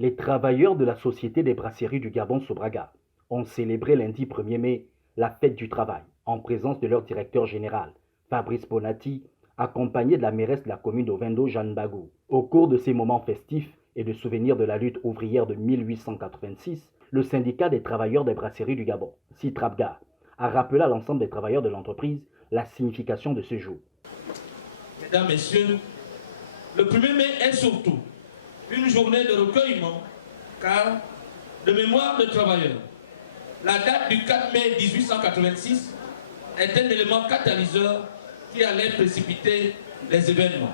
Les travailleurs de la Société des brasseries du Gabon Sobraga ont célébré lundi 1er mai la fête du travail en présence de leur directeur général, Fabrice Bonati, accompagné de la mairesse de la commune d'Ovendo, Jeanne Bagou. Au cours de ces moments festifs et de souvenirs de la lutte ouvrière de 1886, le syndicat des travailleurs des brasseries du Gabon, Citrabga, a rappelé à l'ensemble des travailleurs de l'entreprise la signification de ce jour. Mesdames, Messieurs, le 1er mai est surtout une journée de recueillement, car de mémoire de travailleurs, la date du 4 mai 1886 est un élément catalyseur qui allait précipiter les événements.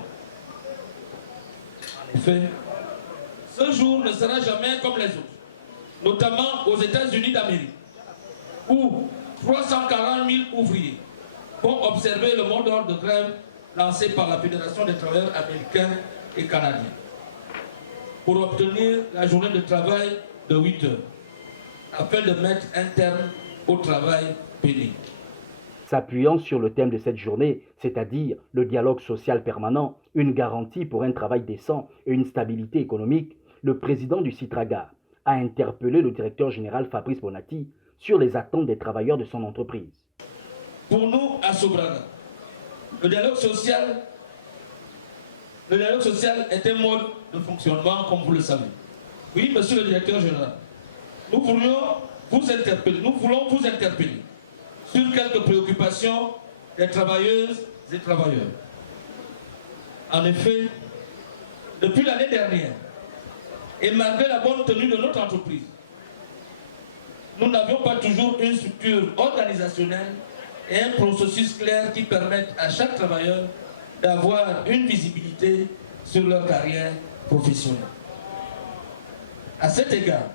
En effet, ce jour ne sera jamais comme les autres, notamment aux États-Unis d'Amérique, où 340 000 ouvriers vont observer le mot d'ordre de grève lancé par la Fédération des travailleurs américains et canadiens pour obtenir la journée de travail de 8 heures, afin de mettre un terme au travail pénible. S'appuyant sur le thème de cette journée, c'est-à-dire le dialogue social permanent, une garantie pour un travail décent et une stabilité économique, le président du Citraga a interpellé le directeur général Fabrice Bonati sur les attentes des travailleurs de son entreprise. Pour nous, à Sobraga, le dialogue social est un mode de fonctionnement, comme vous le savez. Oui, monsieur le directeur général, nous voulons vous interpeller sur quelques préoccupations des travailleuses et travailleurs. En effet, depuis l'année dernière, et malgré la bonne tenue de notre entreprise, nous n'avions pas toujours une structure organisationnelle et un processus clair qui permettent à chaque travailleur d'avoir une visibilité sur leur carrière professionnelle. À cet égard,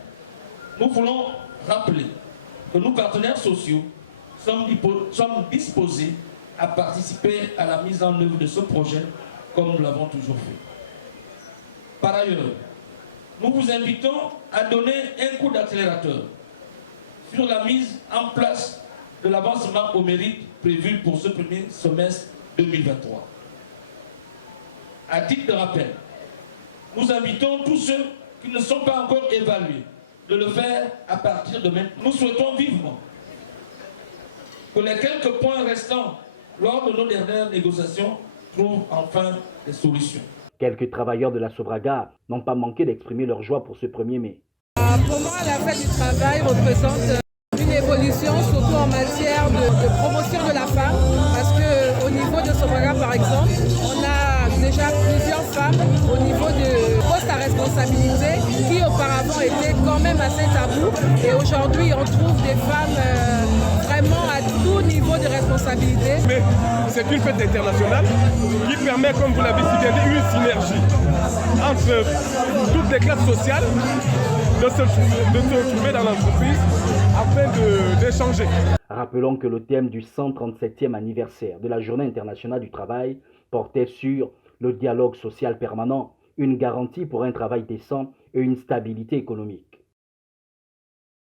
nous voulons rappeler que nos partenaires sociaux sommes disposés à participer à la mise en œuvre de ce projet comme nous l'avons toujours fait. Par ailleurs, nous vous invitons à donner un coup d'accélérateur sur la mise en place de l'avancement au mérite prévu pour ce premier semestre 2023. À titre de rappel, nous invitons tous ceux qui ne sont pas encore évalués de le faire à partir de maintenant. Nous souhaitons vivement que les quelques points restants lors de nos dernières négociations trouvent enfin des solutions. Quelques travailleurs de la Sobraga n'ont pas manqué d'exprimer leur joie pour ce 1er mai. Pour moi, la fête du travail représente une évolution, surtout en matière de promotion de la femme, parce qu'au niveau de Sobraga, par exemple, on a déjà plusieurs femmes au niveau de postes à responsabilité qui auparavant étaient quand même assez tabous. Et aujourd'hui, on trouve des femmes vraiment à tout niveau de responsabilité. Mais c'est une fête internationale qui permet, comme vous l'avez dit, une synergie entre toutes les classes sociales de se retrouver dans l'entreprise afin d'échanger. Rappelons que le thème du 137e anniversaire de la Journée internationale du travail portait sur le dialogue social permanent, une garantie pour un travail décent et une stabilité économique.